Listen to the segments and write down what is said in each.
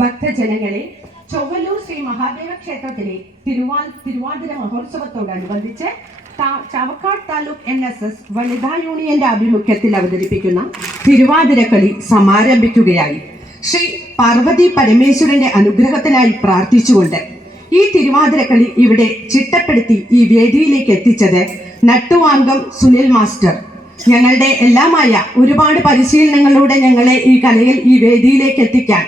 ഭക്തജനങ്ങളെ ചൊവ്വല്ലൂർ ശ്രീ മഹാദേവ ക്ഷേത്രത്തിലെ തിരുവാ Thiruvathira മഹോത്സവത്തോടനുബന്ധിച്ച് Chavakkad taluk N S S വനിതാ യൂണിയന്റെ ആഭിമുഖ്യത്തിൽ അവതരിപ്പിക്കുന്ന തിരുവാതിരക്കളി സമാരംഭിക്കുകയായി. ശ്രീ പാർവതി പരമേശ്വരന്റെ അനുഗ്രഹത്തിനായി പ്രാർത്ഥിച്ചുകൊണ്ട് ഈ തിരുവാതിരക്കളി ഇവിടെ ചിട്ടപ്പെടുത്തി ഈ വേദിയിലേക്ക് എത്തിച്ചത് നട്ടുവാങ്കം സുനിൽ മാസ്റ്റർ. ഞങ്ങളുടെ എല്ലാമായ ഒരുപാട് പരിശീലനങ്ങളിലൂടെ ഞങ്ങളെ ഈ കലയിൽ ഈ വേദിയിലേക്ക് എത്തിക്കാൻ.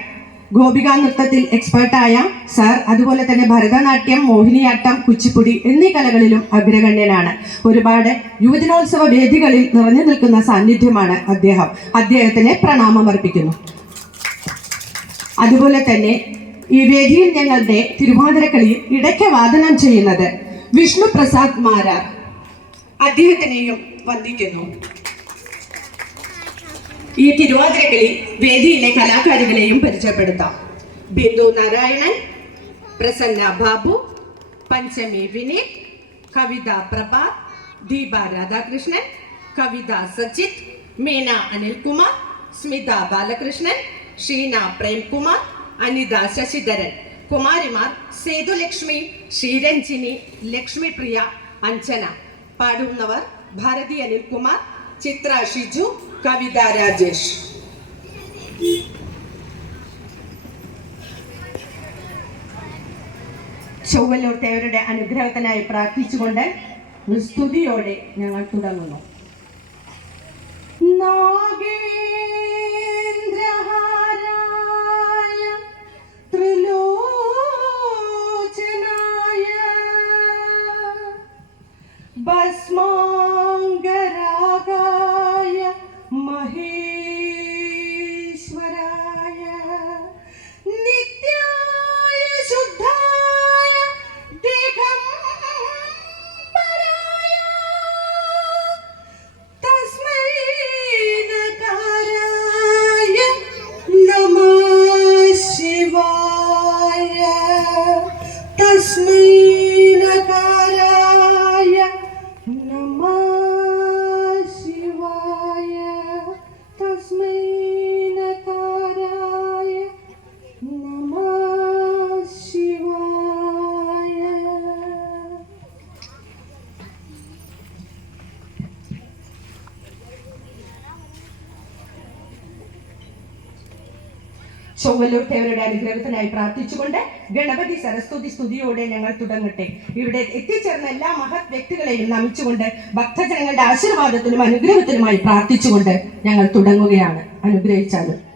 ഗോപിക നൃത്തത്തിൽ എക്സ്പേർട്ടായ സർ അതുപോലെ തന്നെ ഭരതനാട്യം മോഹിനിയാട്ടം കുച്ചിപ്പുടി എന്നീ കലകളിലും അഗ്രഗണ്യനാണ്. ഒരുപാട് യുവജനോത്സവ വേദികളിൽ നിറഞ്ഞു നിൽക്കുന്ന സാന്നിധ്യമാണ് അദ്ദേഹം. അദ്ദേഹത്തിന് പ്രണാമം അർപ്പിക്കുന്നു അതുപോലെ തന്നെ ഈ വേദിയിൽ ഞങ്ങളുടെ തിരുവാതിരക്കളിയിൽ ഇടയ്ക്ക് വാദനം ചെയ്യുന്നത് വിഷ്ണു പ്രസാദ് മാരാർ. അദ്ദേഹത്തിനെയും വന്ദിക്കുന്നു. ഈ തിരുവാതിരക്കളി വേദിയിലെ കലാകാരികളെയും പരിചയപ്പെടുത്താം. ബിന്ദു നാരായണൻ പ്രസന്ന ബാബു പഞ്ചമി വിനീത് കവിത പ്രഭാത് ദീപ രാധാകൃഷ്ണൻ കവിത സജിത് മീന അനിൽകുമാർ സ്മിത ബാലകൃഷ്ണൻ ഷീന പ്രേംകുമാർ അനിത ശശിധരൻ കുമാരിമാർ സേതുലക്ഷ്മി ശ്രീരഞ്ജിനി ലക്ഷ്മിപ്രിയ അഞ്ജന. പാടുന്നവർ ഭാരതി അനിൽകുമാർ ചിത്ര ഷിജു കവിത രാജേഷ്. ചൊവ്വല്ലൂർ തേവരുടെ അനുഗ്രഹത്തിനായി പ്രാർത്ഥിച്ചുകൊണ്ട് സ്തുതിയോടെ ഞങ്ങൾ തുടങ്ങുന്നു. നാഗേന്ദ്രഹാരായ അനുഗ്രഹത്തിനായി പ്രാർത്ഥിച്ചുകൊണ്ട് ഗണപതി സരസ്വതി സ്തുതിയോടെ ഞങ്ങൾ തുടങ്ങട്ടെ. ഇവിടെ എത്തിച്ചേർന്ന എല്ലാ മഹത് വ്യക്തികളെയും നമിച്ചുകൊണ്ട് ഭക്തജനങ്ങളുടെ ആശീർവാദത്തിനും അനുഗ്രഹത്തിനുമായി പ്രാർത്ഥിച്ചുകൊണ്ട് ഞങ്ങൾ തുടങ്ങുകയാണ്. അനുഗ്രഹിച്ചാലും.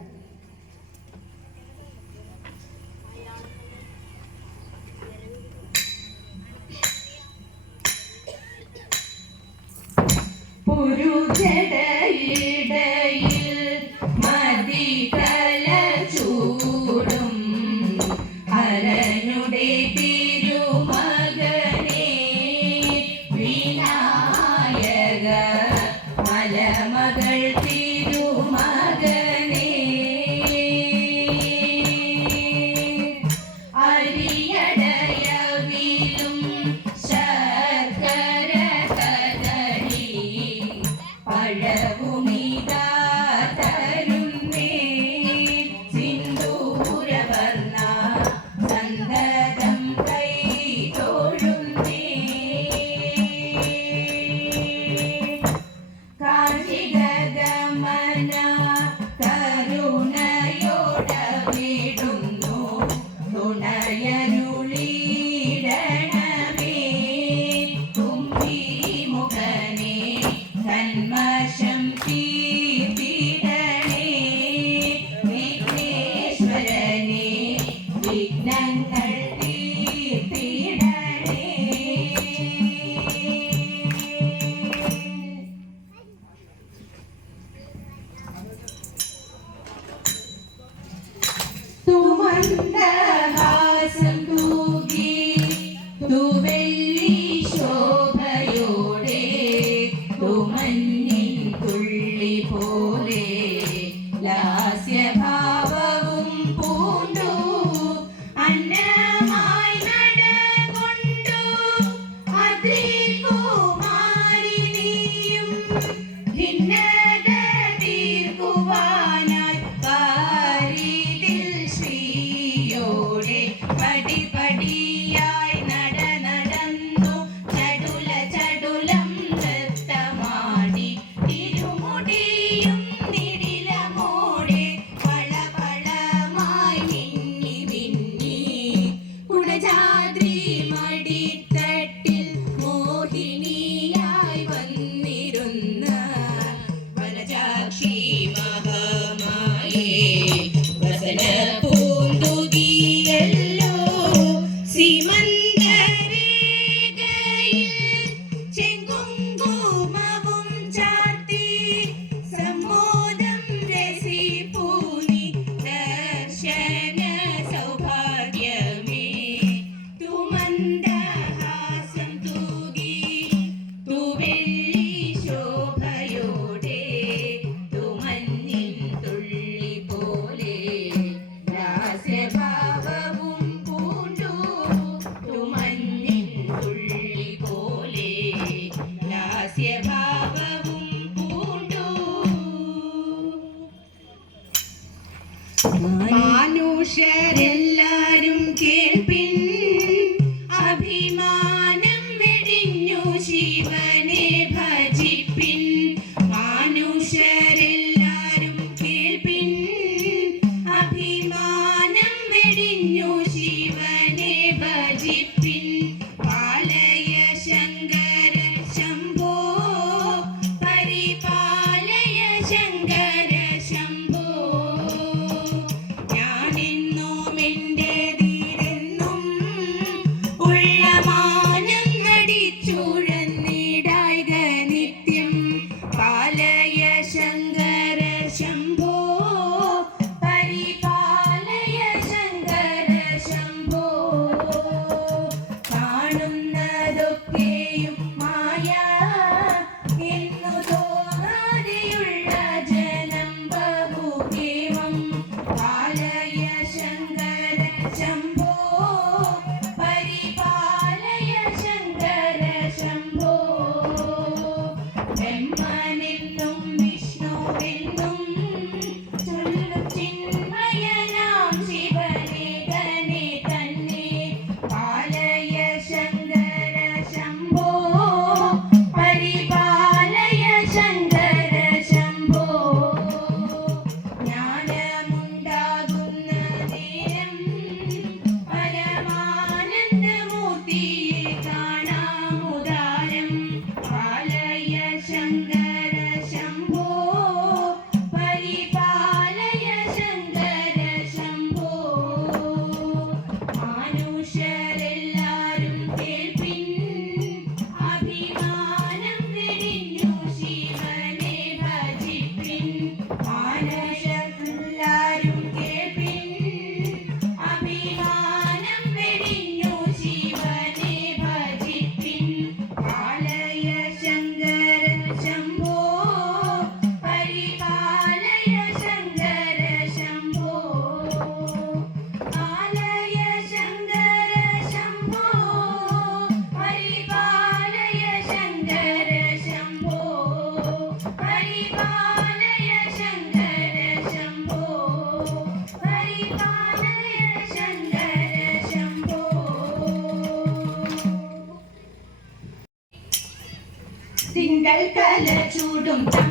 muchas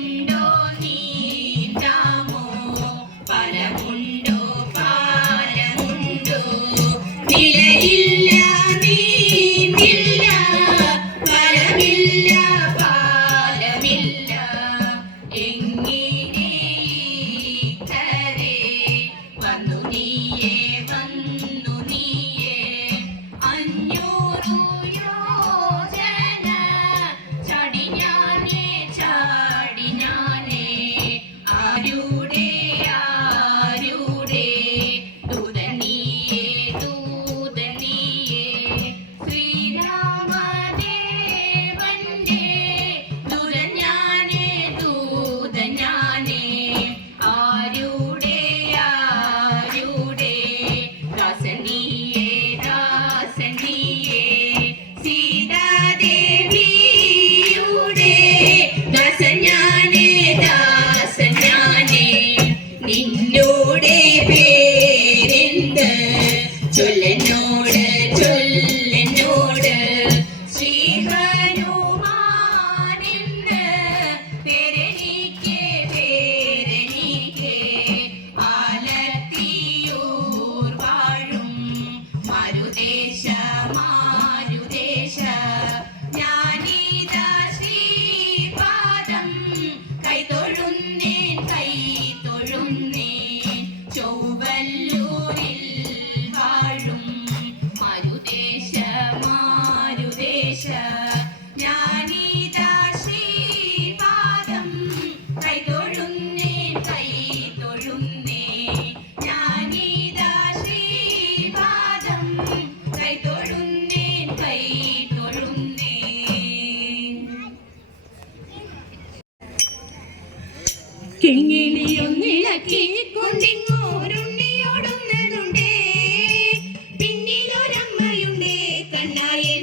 no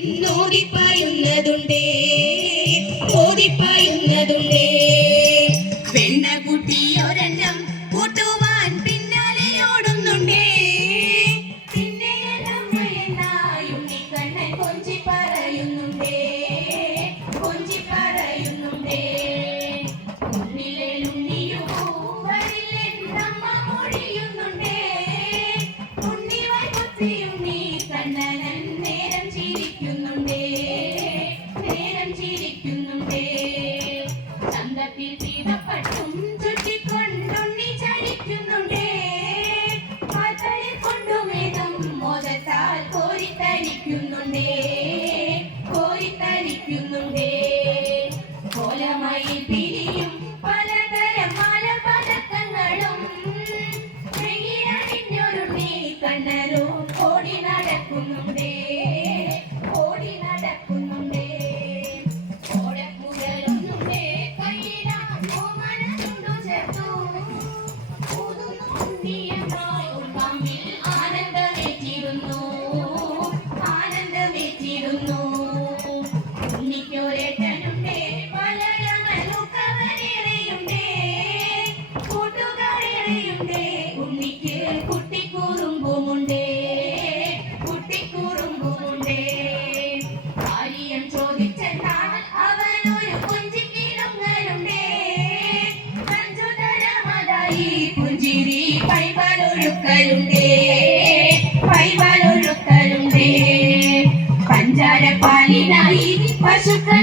കണ്ണായെന്നോടിപ്പായുന്നതുണ്ടേ ഓടിപ്പായുന്നതുണ്ടേ കോരിത്തരിക്കുന്നുണ്ടേ education.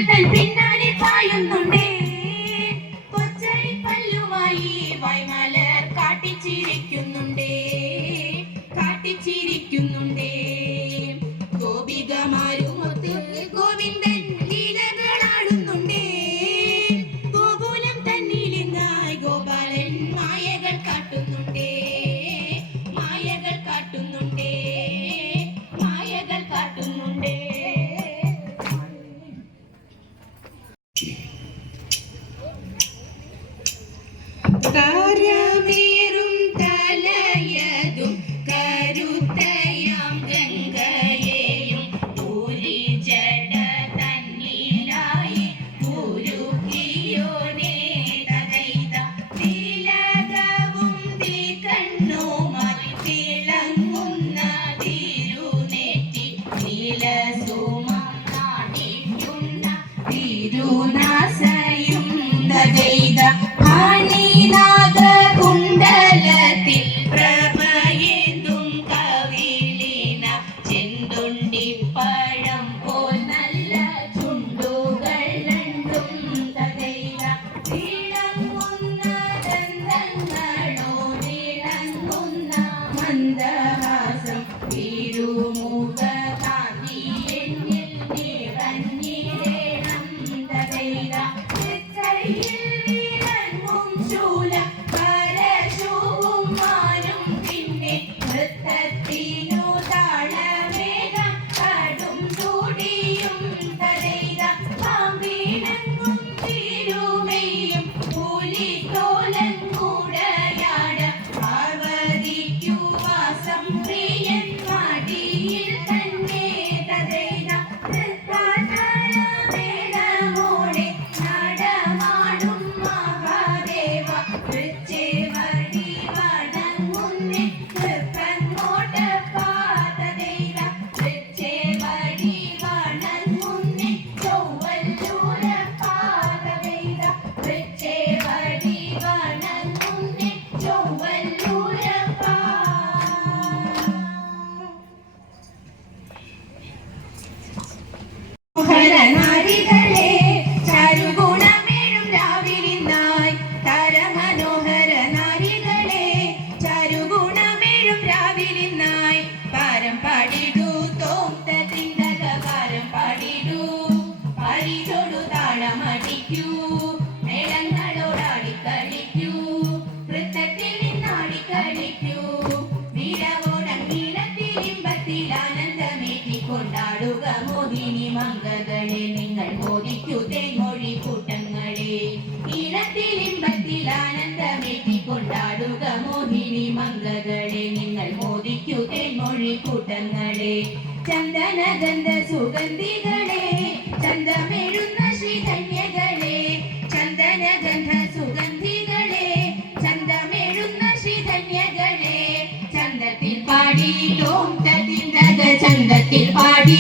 ആനന്ദത്തിൽ പാടി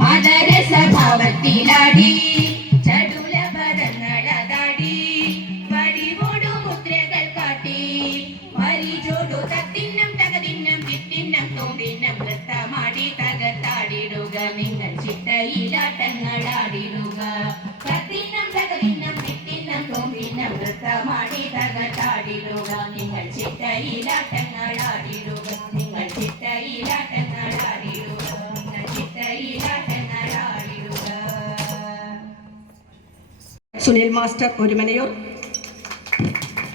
മതരസഭാവത്തിലാടി സുനിൽ മാസ്റ്റർ ഒരുമനയൂർ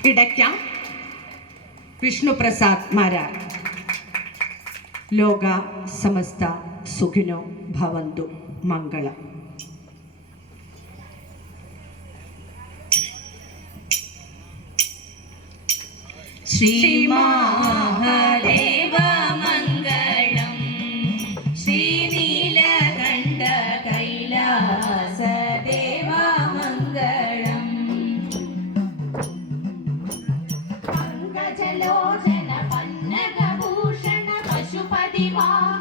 ഇടയ്ക്ക. വിഷ്ണുപ്രസാദ് മാരാർ. ലോക സമസ്ത സുഖിനോ ഭവന്തു മംഗളം. ശ്രീമാദേവ മംഗളം ശ്രീനി Bye.